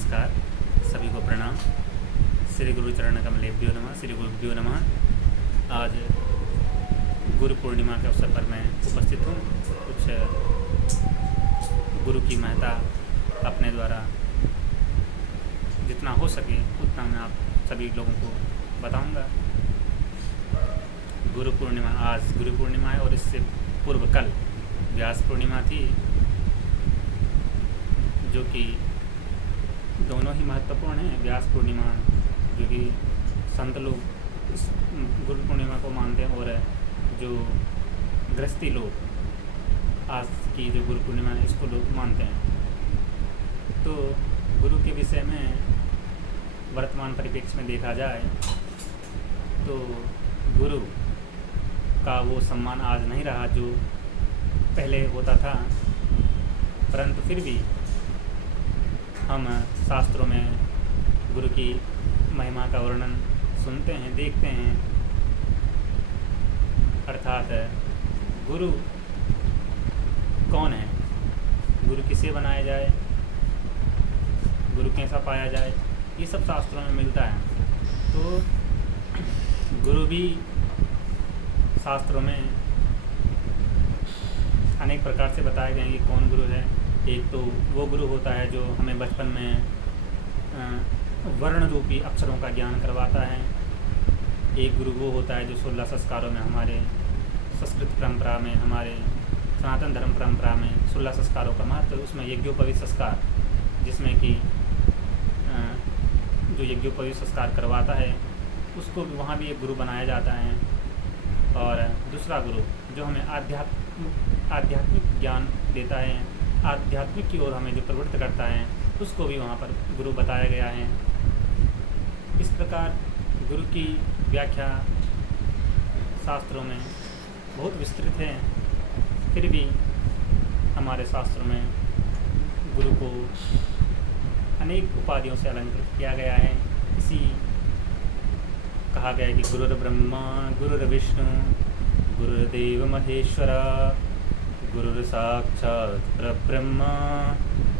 नमस्कार, सभी को प्रणाम। श्री गुरु चरण कमलेभ्यो नमः, श्री गुरुभ्यो नमः। आज गुरु पूर्णिमा के अवसर पर मैं उपस्थित हूँ। कुछ गुरु की महत्ता अपने द्वारा जितना हो सके उतना मैं आप सभी लोगों को बताऊंगा। गुरु पूर्णिमा, आज गुरु पूर्णिमा है और इससे पूर्व कल व्यास पूर्णिमा थी, जो कि दोनों ही महत्वपूर्ण हैं। व्यास पूर्णिमा जो कि संत लोग इस गुरु पूर्णिमा को मानते हैं, और जो गृहस्थी लोग आज की जो गुरु पूर्णिमा है इसको लोग मानते हैं। तो गुरु के विषय में वर्तमान परिप्रेक्ष्य में देखा जाए तो गुरु का वो सम्मान आज नहीं रहा जो पहले होता था, परंतु फिर भी हम शास्त्रों में गुरु की महिमा का वर्णन सुनते हैं, देखते हैं। अर्थात गुरु कौन है, गुरु किसे बनाया जाए, गुरु कैसा पाया जाए, ये सब शास्त्रों में मिलता है। तो गुरु भी शास्त्रों में अनेक प्रकार से बताए गए हैं कि कौन गुरु है। एक तो वो गुरु होता है जो हमें बचपन में वर्ण रूपी अक्षरों का ज्ञान करवाता है। एक गुरु वो होता है जो 16 संस्कारों में, हमारे संस्कृत परंपरा में, हमारे सनातन धर्म परंपरा में 16 संस्कारों का महत्व, उसमें यज्ञोपवीत संस्कार, जिसमें कि जो यज्ञोपवीत संस्कार करवाता है उसको वहाँ भी एक गुरु बनाया जाता है। और दूसरा गुरु जो हमें आध्यात्मिक ज्ञान देता है, आध्यात्मिक की ओर हमें जो प्रवृत्त करता है, उसको भी वहाँ पर गुरु बताया गया है। इस प्रकार गुरु की व्याख्या शास्त्रों में बहुत विस्तृत है। फिर भी हमारे शास्त्रों में गुरु को अनेक उपाधियों से अलंकृत किया गया है। इसी कहा गया है कि गुरुर्ब्रह्मा गुरुर्विष्णु गुरुर्देव महेश्वर गुरुर साक्षात् परब्रह्म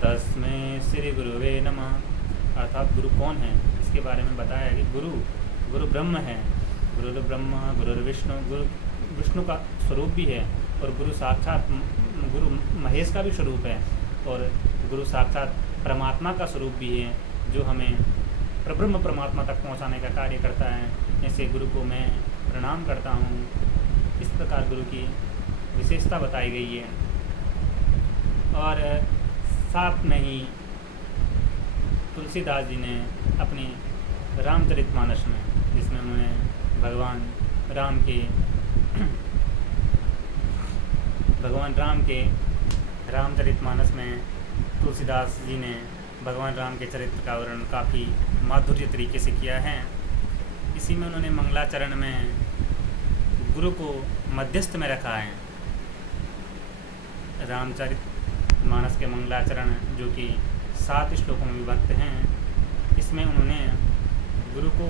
तस्मै श्री गुरुवे नमः। अर्थात गुरु कौन है इसके बारे में बताया है कि गुरु ब्रह्म है, गुरुर ब्रह्मा गुरुर विष्णु, गुरु विष्णु का स्वरूप भी है, और गुरु साक्षात गुरु महेश का भी स्वरूप है, और गुरु साक्षात परमात्मा का स्वरूप भी है जो हमें परब्रह्म परमात्मा तक पहुंचाने का कार्य करता है। ऐसे गुरु को मैं प्रणाम करता हूँ। इस प्रकार गुरु की विशेषता बताई गई है। और साथ में ही तुलसीदास जी ने अपने रामचरितमानस में, जिसमें उन्होंने भगवान राम के रामचरितमानस में तुलसीदास जी ने भगवान राम के चरित्र का वर्णन काफ़ी माधुर्य तरीके से किया है। इसी में उन्होंने मंगलाचरण में गुरु को मध्यस्थ में रखा है। रामचरितमानस के मंगलाचरण जो कि 7 श्लोकों में विभक्त हैं, इसमें उन्होंने गुरु को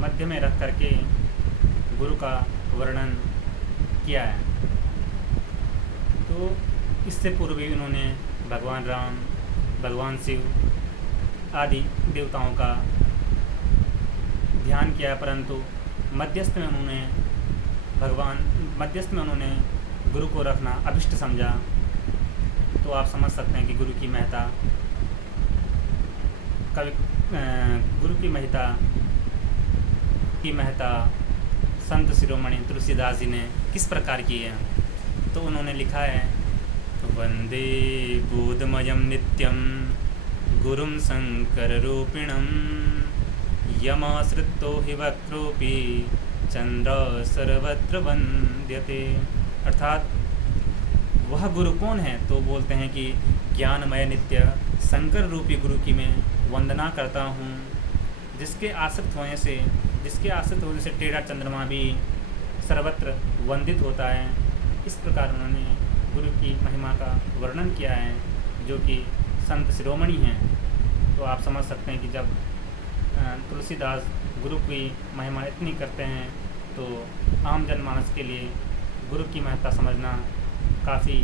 मध्य में रख करके गुरु का वर्णन किया है। तो इससे पूर्व भी उन्होंने भगवान राम, भगवान शिव आदि देवताओं का ध्यान किया, परंतु मध्यस्थ में उन्होंने गुरु को रखना अभिष्ट समझा। तो आप समझ सकते हैं कि गुरु की महत्ता संत शिरोमणि तुलसीदास जी ने किस प्रकार की है। तो उन्होंने लिखा है, वंदे बोधमयं नित्यं गुरुं शंकररूपिणं यमाश्रितो हि वक्त्रोऽपि चंद्र सर्वत्र वंद्यते। अर्थात वह गुरु कौन है, तो बोलते हैं कि ज्ञानमय नित्य शंकर रूपी गुरु की मैं वंदना करता हूँ, जिसके आश्रित होने से टेढ़ा चंद्रमा भी सर्वत्र वंदित होता है। इस प्रकार उन्होंने गुरु की महिमा का वर्णन किया है, जो कि संत शिरोमणि हैं। तो आप समझ सकते हैं कि जब तुलसीदास गुरु की महिमा इतनी करते हैं, तो आम जनमानस के लिए गुरु की महत्ता समझना काफ़ी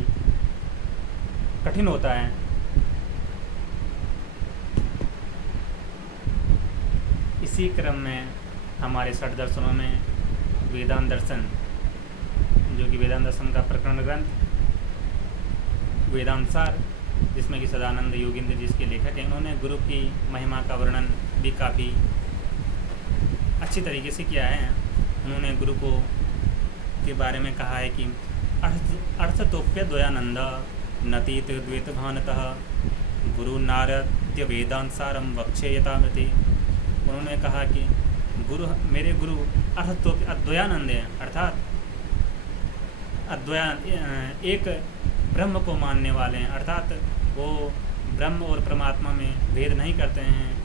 कठिन होता है। इसी क्रम में हमारे 6 दर्शनों में वेदांत दर्शन, जो कि वेदांत दर्शन का प्रकरण ग्रंथ वेदांत सार, जिसमें कि सदानंद योगेंद्र जी इसके लेखक हैं, उन्होंने गुरु की महिमा का वर्णन भी काफ़ी अच्छी तरीके से किया है। उन्होंने गुरु को के बारे में कहा है कि अर्थतोप्य द्वयानंद नतीत द्वैत भानतः गुरु नारद्य वेदांत सारम वक्षेयतामृति। उन्होंने कहा कि मेरे गुरु अर्थतोप्य अद्वयानंद हैं, अर्थात एक ब्रह्म को मानने वाले हैं, अर्थात वो ब्रह्म और परमात्मा में भेद नहीं करते हैं।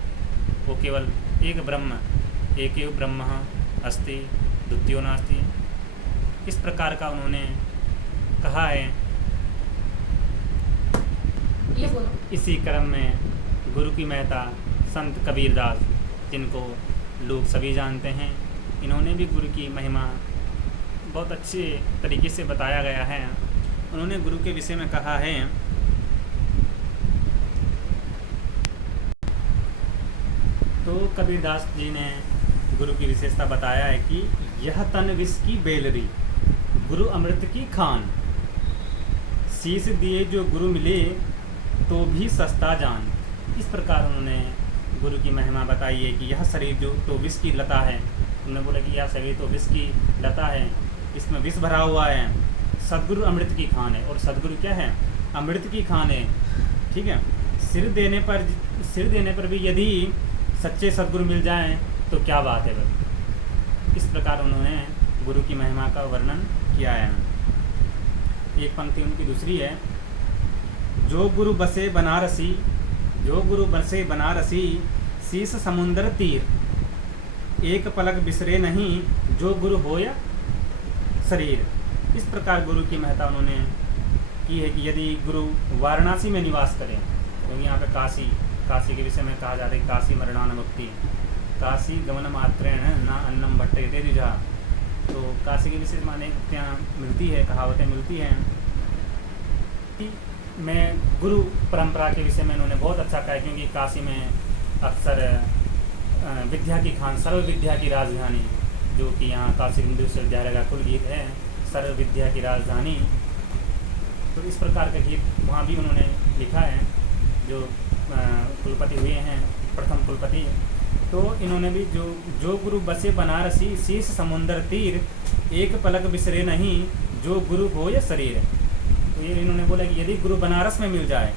वो केवल एक ब्रह्म, एक एव ब्रह्म अस्ति द्वितीयो नास्ति, इस प्रकार का उन्होंने कहा है। इसी क्रम में गुरु की महता संत कबीरदास, जिनको लोग सभी जानते हैं, इन्होंने भी गुरु की महिमा बहुत अच्छे तरीके से बताया गया है। उन्होंने गुरु के विषय में कहा है, तो कबीरदास जी ने गुरु की विशेषता बताया है कि यह तन विष की बेलरी, गुरु अमृत की खान, शीश दिए जो गुरु मिले तो भी सस्ता जान। इस प्रकार उन्होंने गुरु की महिमा बताई है कि यह शरीर जो तो विष की लता है। उन्होंने बोला कि यह शरीर तो विष की लता है, इसमें विष भरा हुआ है। सद्गुरु अमृत की खान है, और सद्गुरु क्या है? अमृत की खान है। ठीक है, सिर देने पर भी यदि सच्चे सद्गुरु मिल जाएं तो क्या बात है भाई। इस प्रकार उन्होंने गुरु की महिमा का वर्णन किया है। एक पंक्ति उनकी दूसरी है, जो गुरु बसे बनारसी, शीस समुंदर तीर, एक पलक बिसरे नहीं, जो गुरु हो या शरीर। इस प्रकार गुरु की महत्ता उन्होंने की है कि यदि गुरु वाराणसी में निवास करें, क्योंकि यहाँ पे काशी के विषय में कहा जाता है, काशी मरणान मुक्ति, काशी गमन मात्रेण ना अन्नम भट्टे द्विजा। तो काशी के विषय माने मिलती है, कहावतें मिलती हैं। मैं गुरु परंपरा के विषय में उन्होंने बहुत अच्छा कहा है, क्योंकि काशी में अक्सर विद्या की खान, सर्व विद्या की राजधानी, जो कि यहाँ काशी हिंदू विश्वविद्यालय का कुल गीत है, सर्व विद्या की राजधानी। तो इस प्रकार का गीत वहाँ भी उन्होंने लिखा है, जो कुलपति हुए हैं, प्रथम कुलपति। तो इन्होंने भी जो गुरु बसे बनारसी, शीश समुंदर तीर, एक पलक बिसरे नहीं, जो गुरु हो या शरीर। तो ये इन्होंने बोला कि यदि गुरु बनारस में मिल जाए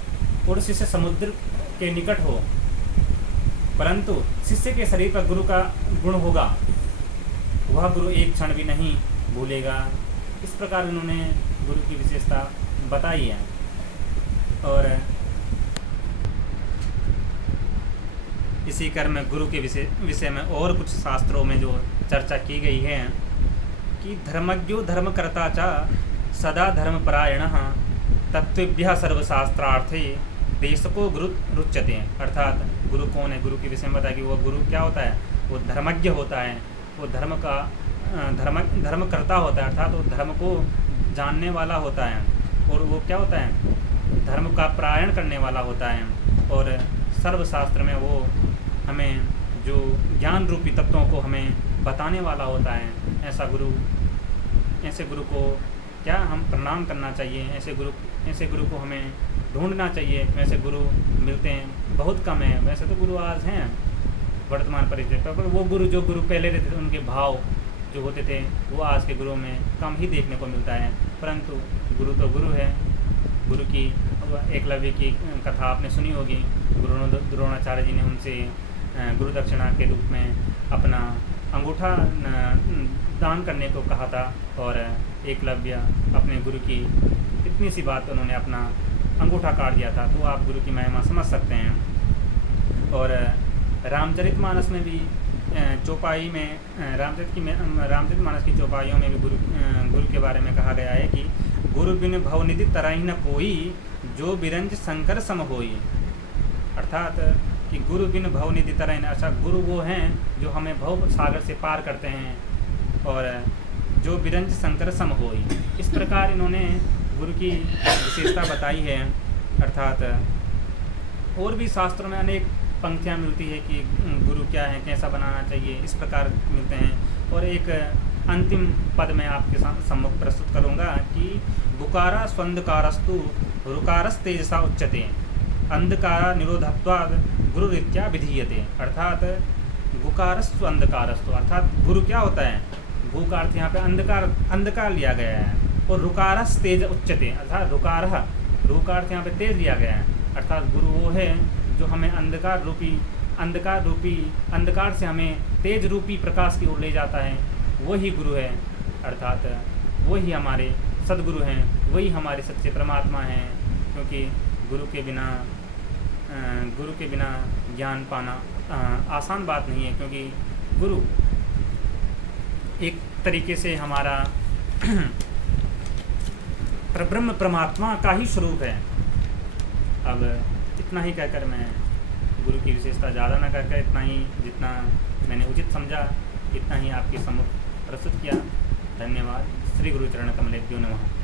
और शिष्य समुद्र के निकट हो, परंतु शिष्य के शरीर पर गुरु का गुण होगा, वह गुरु एक क्षण भी नहीं भूलेगा। इस प्रकार उन्होंने गुरु की विशेषता बताई है। और इसी क्रम में गुरु के विषय में और कुछ शास्त्रों में जो चर्चा की गई है कि धर्मज्ञो धर्मकर्ता च सदा धर्मपरायणः तत्त्वेभ्यः सर्वशास्त्रार्थे देशको गुरु रुच्यते। अर्थात गुरु कौन है? गुरु के विषय में बताया कि वो गुरु क्या होता है? वो धर्मज्ञ होता है, वो धर्मकर्ता होता है, अर्थात वो धर्म को जानने वाला होता है, और वो क्या होता है? धर्म का परायण करने वाला होता है, और सर्वशास्त्र में वो हमें जो ज्ञान रूपी तत्वों को हमें बताने वाला होता है। ऐसे गुरु को क्या हम प्रणाम करना चाहिए? ऐसे गुरु को हमें ढूंढना चाहिए। ऐसे गुरु मिलते हैं, बहुत कम है। वैसे तो गुरु आज हैं वर्तमान परिस्थिति पर, वो जो गुरु पहले रहते थे, उनके भाव जो होते थे वो आज के गुरुओं में कम ही देखने को मिलता है। परंतु गुरु तो गुरु है। गुरु की एकलव्य की कथा आपने सुनी होगी। द्रोणाचार्य जी ने उनसे गुरु दक्षिणा के रूप में अपना अंगूठा दान करने को कहा था, और एकलव्य अपने गुरु की इतनी सी बात उन्होंने अपना अंगूठा काट दिया था। तो आप गुरु की महिमा समझ सकते हैं। और रामचरितमानस में भी चौपाई में रामचरितमानस की चौपाइयों में भी गुरु के बारे में कहा गया है कि गुरु बिन भवनिधि तरहि न कोई, जो बिरंज शंकर सम होई। अर्थात कि गुरु बिन भवनिधि तरहि न, अच्छा गुरु वो हैं जो हमें भव सागर से पार करते हैं, और जो बिरंज शंकर सम होई। इस प्रकार इन्होंने गुरु की विशेषता बताई है। अर्थात और भी शास्त्रों में अनेक पंक्तियाँ मिलती है कि गुरु क्या है, कैसा बनाना चाहिए, इस प्रकार मिलते हैं। और एक अंतिम पद मैं आपके सम्मुख प्रस्तुत करूँगा कि गुकारा स्वंधकारस्तु रुकारस्तेजसा उच्यते अंधकारा निरोधत्वाद गुरुरीत्या विधीयते। अर्थात गुकारस्व अंधकारस्तु, अर्थात गुरु क्या होता है, गु का अर्थ यहाँ पे अंधकार लिया गया है, और रुकारस तेज उच्यते, अर्थात रुकार रू का अर्थ यहाँ पे तेज लिया गया है। अर्थात गुरु वो है जो हमें अंधकार से हमें तेज रूपी प्रकाश की ओर ले जाता है, वही गुरु है। अर्थात वही हमारे सद्गुरु हैं, वही हमारे सच्चे परमात्मा हैं, क्योंकि गुरु के बिना ज्ञान पाना आसान बात नहीं है, क्योंकि गुरु एक तरीके से हमारा ब्रह्म परमात्मा का ही स्वरूप है। अब इतना ही कहकर मैं गुरु की विशेषता ज़्यादा ना करके इतना ही जितना मैंने उचित समझा इतना ही आपके सम्मुख प्रस्तुत किया। धन्यवाद। श्री गुरु चरण कमलेभ्यो नमः।